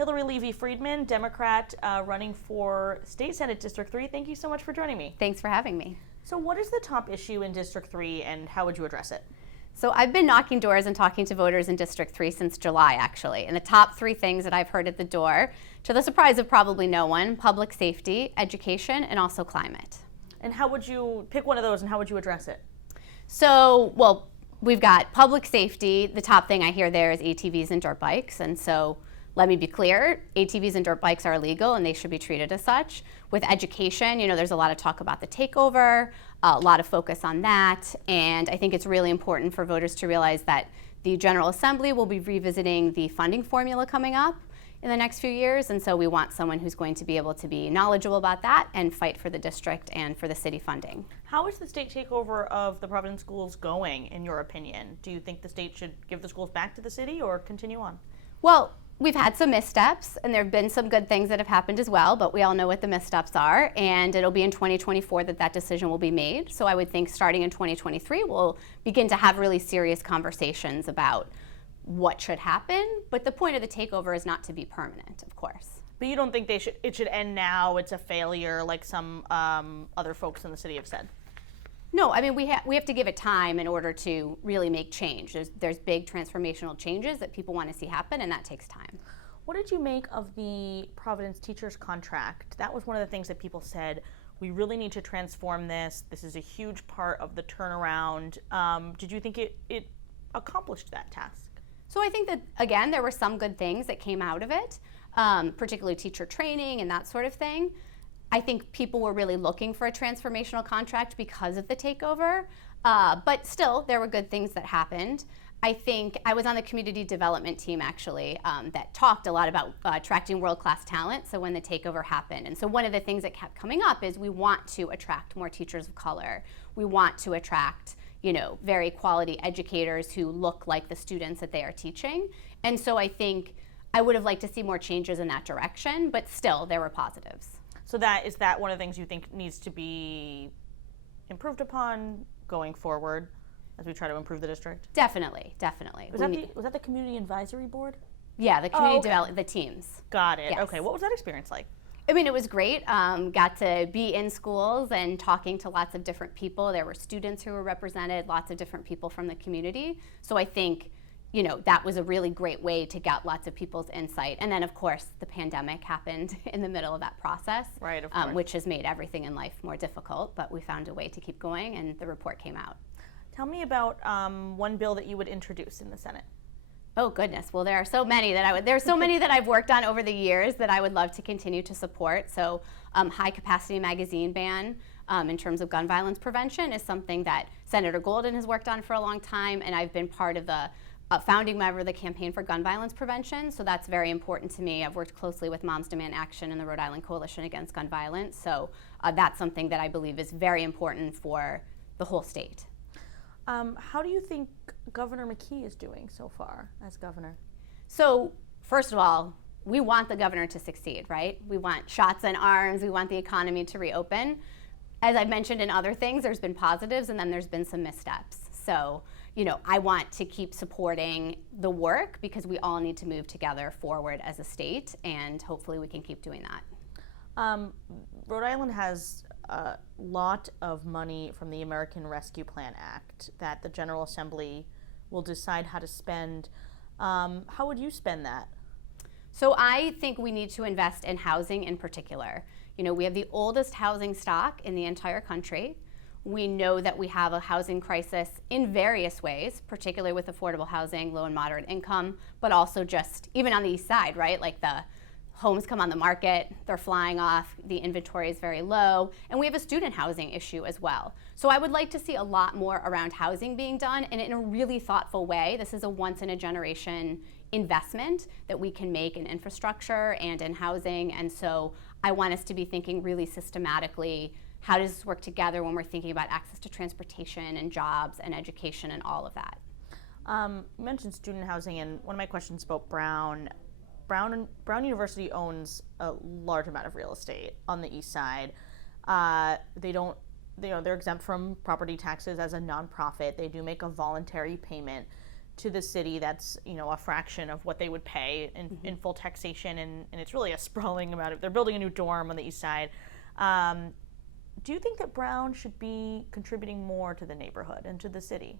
Hilary Levey Friedman, Democrat running for State Senate District 3. Thank you so much for joining me. Thanks for having me. So what is the top issue in District 3 and how would you address it? So I've been knocking doors and talking to voters in District 3 since July, actually. And the top three things that I've heard at the door, to the surprise of probably no one, public safety, education, and also climate. And how would you pick one of those and how would you address it? So, well, we've got public safety. The top thing I hear there is ATVs and dirt bikes. And so let me be clear, ATVs and dirt bikes are illegal and they should be treated as such. With education, there's a lot of talk about the takeover, a lot of focus on that. And I think it's really important for voters to realize that the General Assembly will be revisiting the funding formula coming up in the next few years. And so we want someone who's going to be able to be knowledgeable about that and fight for the district and for the city funding. How is the state takeover of the Providence schools going, in your opinion? Do you think the state should give the schools back to the city or continue on? Well, we've had some missteps, and there have been some good things that have happened as well, but we all know what the missteps are, and it'll be in 2024 that decision will be made. So I would think starting in 2023, we'll begin to have really serious conversations about what should happen, but the point of the takeover is not to be permanent, of course. But you don't think it should end now, it's a failure, like some other folks in the city have said? No, I mean, we have to give it time in order to really make change. There's big transformational changes that people want to see happen, and that takes time. What did you make of the Providence teachers contract? That was one of the things that people said, we really need to transform this. This is a huge part of the turnaround. Did you think it accomplished that task? So I think that, again, there were some good things that came out of it, particularly teacher training and that sort of thing. I think people were really looking for a transformational contract because of the takeover, but still, there were good things that happened. I think I was on the community development team, actually, that talked a lot about attracting world-class talent, so when the takeover happened. And so one of the things that kept coming up is we want to attract more teachers of color. We want to attract very quality educators who look like the students that they are teaching. And so I think I would have liked to see more changes in that direction, but still, there were positives. So is that one of the things you think needs to be improved upon going forward as we try to improve the district? Definitely. Was that the community advisory board? Yeah, the community development, the teams. Got it. Yes. Okay, what was that experience like? I mean, it was great. Got to be in schools and talking to lots of different people. There were students who were represented, lots of different people from the community. So I think that was a really great way to get lots of people's insight. And then, of course, the pandemic happened in the middle of that process, right, of course. Which has made everything in life more difficult. But we found a way to keep going, and the report came out. Tell me about one bill that you would introduce in the Senate. Oh goodness! Well, there are so many there's so many that I've worked on over the years that I would love to continue to support. So, high capacity magazine ban in terms of gun violence prevention is something that Senator Golden has worked on for a long time, and I've been part of the founding member of the Campaign for Gun Violence Prevention, so that's very important to me. I've worked closely with Moms Demand Action and the Rhode Island Coalition Against Gun Violence, so that's something that I believe is very important for the whole state. How do you think Governor McKee is doing so far as governor? So, first of all, we want the governor to succeed, right? We want shots in arms, we want the economy to reopen. As I've mentioned in other things, there's been positives and then there's been some missteps. So, I want to keep supporting the work because we all need to move together forward as a state, and hopefully we can keep doing that. Rhode Island has a lot of money from the American Rescue Plan Act that the General Assembly will decide how to spend. How would you spend that? So I think we need to invest in housing in particular. We have the oldest housing stock in the entire country. We know that we have a housing crisis in various ways, particularly with affordable housing, low and moderate income, but also just even on the east side, right? Like the homes come on the market, they're flying off, the inventory is very low, and we have a student housing issue as well. So I would like to see a lot more around housing being done, and in a really thoughtful way. This is a once-in-a-generation investment that we can make in infrastructure and in housing, and so I want us to be thinking really systematically, how does this work together when we're thinking about access to transportation and jobs and education and all of that? You mentioned student housing, and one of my questions about Brown University owns a large amount of real estate on the east side. They're exempt from property taxes as a nonprofit. They do make a voluntary payment to the city that's, a fraction of what they would pay in full taxation, and it's really a sprawling amount of, they're building a new dorm on the east side. Do you think that Brown should be contributing more to the neighborhood and to the city?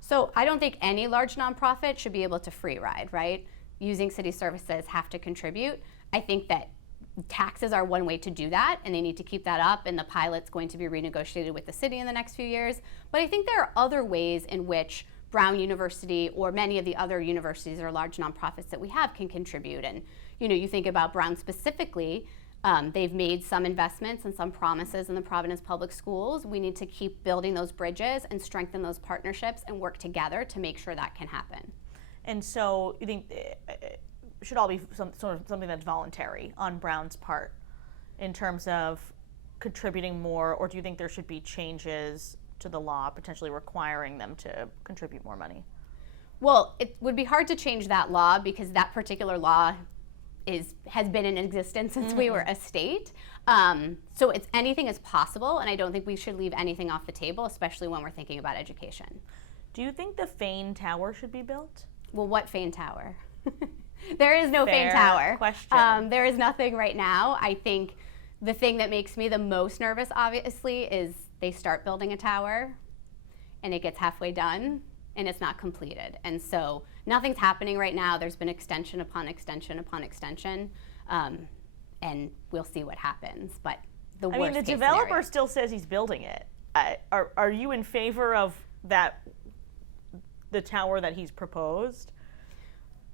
So I don't think any large nonprofit should be able to free ride, right? Using city services have to contribute. I think that taxes are one way to do that, and they need to keep that up, and the pilot's going to be renegotiated with the city in the next few years. But I think there are other ways in which Brown University or many of the other universities or large nonprofits that we have can contribute. And you think about Brown specifically, they've made some investments and some promises in the Providence Public Schools. We need to keep building those bridges and strengthen those partnerships and work together to make sure that can happen. And so you think it should all be something that's voluntary on Brown's part in terms of contributing more, or do you think there should be changes to the law potentially requiring them to contribute more money? Well, it would be hard to change that law because that particular law has been in existence since we were a state. So anything is possible, and I don't think we should leave anything off the table, especially when we're thinking about education. Do you think the Fane Tower should be built? Well, what Fane Tower? There is no Fair Fane Tower. question. There is nothing right now. I think the thing that makes me the most nervous, obviously, is they start building a tower, and it gets halfway done, and it's not completed. And so nothing's happening right now. There's been extension upon extension upon extension, and we'll see what happens. But the developer scenario. still says he's building it. Are you in favor of the tower that he's proposed?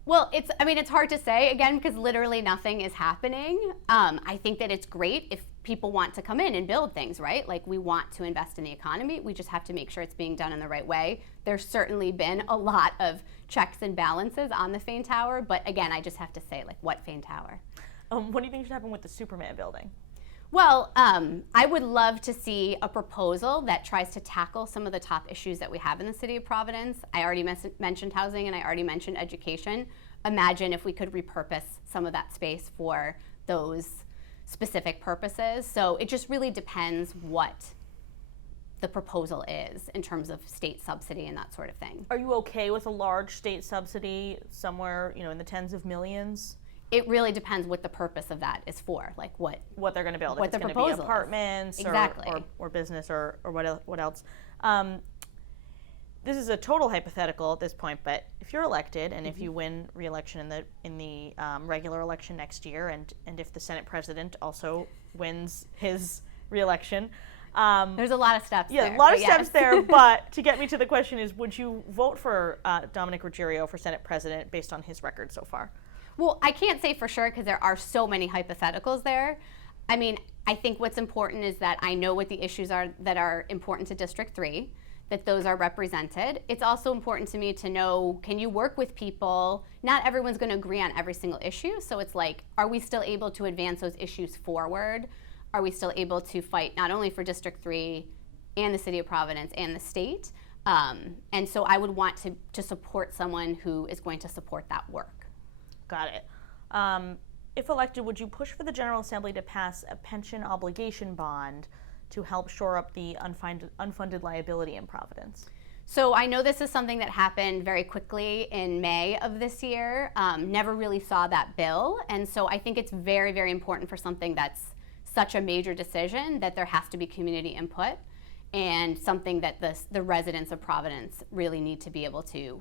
Well, it's hard to say, again, because literally nothing is happening. I think that it's great if people want to come in and build things, right? Like, we want to invest in the economy. We just have to make sure it's being done in the right way. There's certainly been a lot of checks and balances on the Fane Tower, but again, I just have to say, what Fane Tower? What do you think should happen with the Superman building? Well, I would love to see a proposal that tries to tackle some of the top issues that we have in the city of Providence. I already mentioned housing, and I already mentioned education. Imagine if we could repurpose some of that space for those specific purposes. So it just really depends what the proposal is in terms of state subsidy and that sort of thing. Are you okay with a large state subsidy somewhere, in the tens of millions? It really depends what the purpose of that is for, what they're going to build. What if it's the going to proposal be apartments, exactly, or business, or what else. This is a total hypothetical at this point, but if you're elected and if you win re-election in the regular election next year, and if the Senate president also wins his re-election, there's a lot of steps. Yeah, there, a lot of steps yes. there. But to get me to the question is, would you vote for Dominic Ruggiero for Senate president based on his record so far? Well, I can't say for sure because there are so many hypotheticals there. I think what's important is that I know what the issues are that are important to District 3, that those are represented. It's also important to me to know, can you work with people? Not everyone's going to agree on every single issue, so it's are we still able to advance those issues forward? Are we still able to fight not only for District 3 and the City of Providence and the state? And so I would want to support someone who is going to support that work. Got it. If elected, would you push for the General Assembly to pass a pension obligation bond to help shore up the unfunded liability in Providence? So I know this is something that happened very quickly in May of this year. Never really saw that bill. And so I think it's very, very important for something that's such a major decision that there has to be community input, and something that the residents of Providence really need to be able to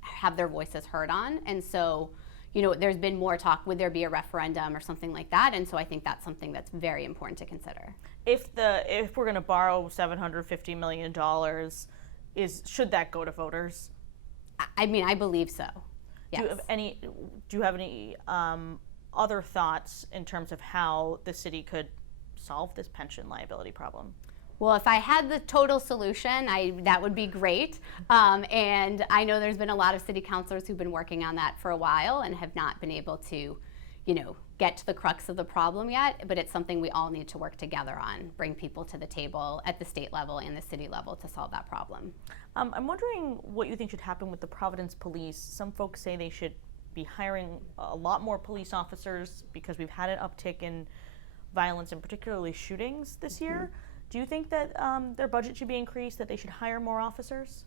have their voices heard on. And so, there's been more talk, would there be a referendum or something like that? And so I think that's something that's very important to consider. If we're going to borrow $750 million, should that go to voters? I believe so. Yes. Do you have any other thoughts in terms of how the city could solve this pension liability problem? Well, if I had the total solution, that would be great. And I know there's been a lot of city councilors who've been working on that for a while and have not been able to, get to the crux of the problem yet. But it's something we all need to work together on, bring people to the table at the state level and the city level to solve that problem. I'm wondering what you think should happen with the Providence police. Some folks say they should be hiring a lot more police officers because we've had an uptick in violence and particularly shootings this year. Do you think that their budget should be increased, that they should hire more officers?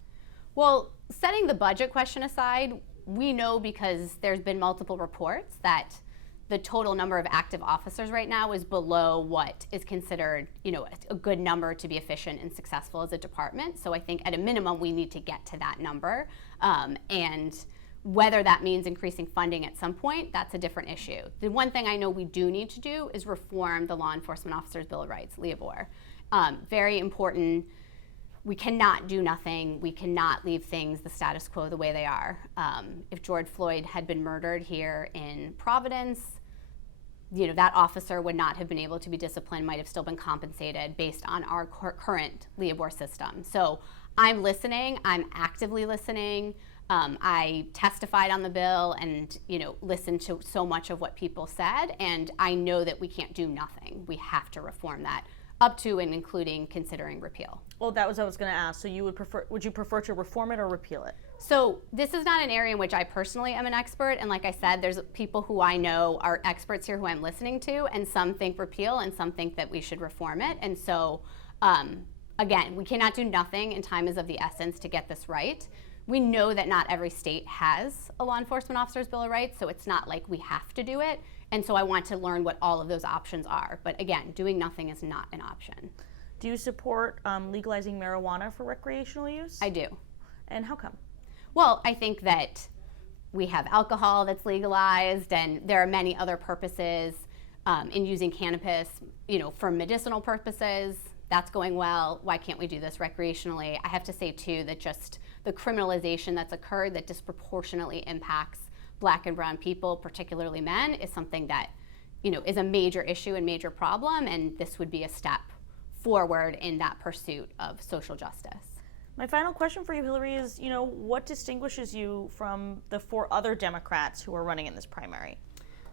Well, setting the budget question aside, we know because there's been multiple reports that the total number of active officers right now is below what is considered, a good number to be efficient and successful as a department. So I think at a minimum, we need to get to that number. And whether that means increasing funding at some point, that's a different issue. The one thing I know we do need to do is reform the Law Enforcement Officers Bill of Rights, LEOBOR. Very important. We cannot do nothing. We cannot leave things the status quo the way they are. If George Floyd had been murdered here in Providence, that officer would not have been able to be disciplined, might have still been compensated based on our current LEOBOR system. So I'm listening. I'm actively listening. I testified on the bill and, listened to so much of what people said. And I know that we can't do nothing. We have to reform that, up to and including considering repeal. Well, that was what I was going to ask. So would you prefer to reform it or repeal it? So this is not an area in which I personally am an expert. And like I said, there's people who I know are experts here who I'm listening to, and some think repeal and some think that we should reform it. And so, again, we cannot do nothing, and time is of the essence to get this right. We know that not every state has a Law Enforcement Officers Bill of Rights, so it's not like we have to do it. And so I want to learn what all of those options are. But again, doing nothing is not an option. Do you support legalizing marijuana for recreational use? I do. And how come? Well, I think that we have alcohol that's legalized, and there are many other purposes in using cannabis, for medicinal purposes. That's going well. Why can't we do this recreationally? I have to say, too, that just the criminalization that's occurred that disproportionately impacts Black and brown people, particularly men, is something that, is a major issue and major problem, and this would be a step forward in that pursuit of social justice. My final question for you, Hilary, is, what distinguishes you from the 4 other Democrats who are running in this primary?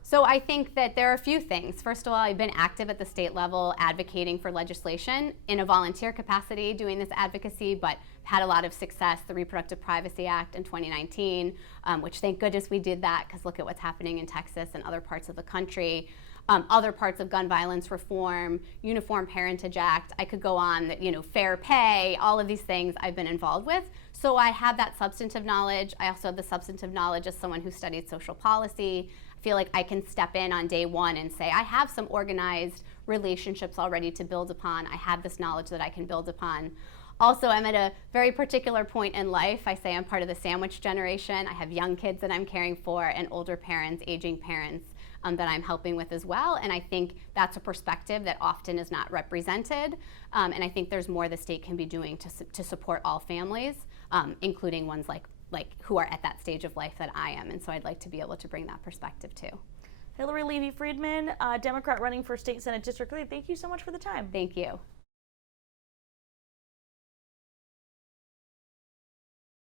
So I think that there are a few things. First of all, I've been active at the state level advocating for legislation in a volunteer capacity doing this advocacy, but had a lot of success. The Reproductive Privacy Act in 2019, which thank goodness we did that, because look at what's happening in Texas and other parts of the country. Other parts of gun violence reform, Uniform Parentage Act, I could go on, fair pay, all of these things I've been involved with. So I have that substantive knowledge. I also have the substantive knowledge as someone who studied social policy. I feel like I can step in on day one and say, I have some organized relationships already to build upon. I have this knowledge that I can build upon. Also, I'm at a very particular point in life. I say I'm part of the sandwich generation. I have young kids that I'm caring for and older parents, aging parents that I'm helping with as well. And I think that's a perspective that often is not represented. And I think there's more the state can be doing to support all families, including ones like who are at that stage of life that I am. And so I'd like to be able to bring that perspective too. Hilary Levey Friedman, Democrat running for State Senate District 3. Thank you so much for the time. Thank you.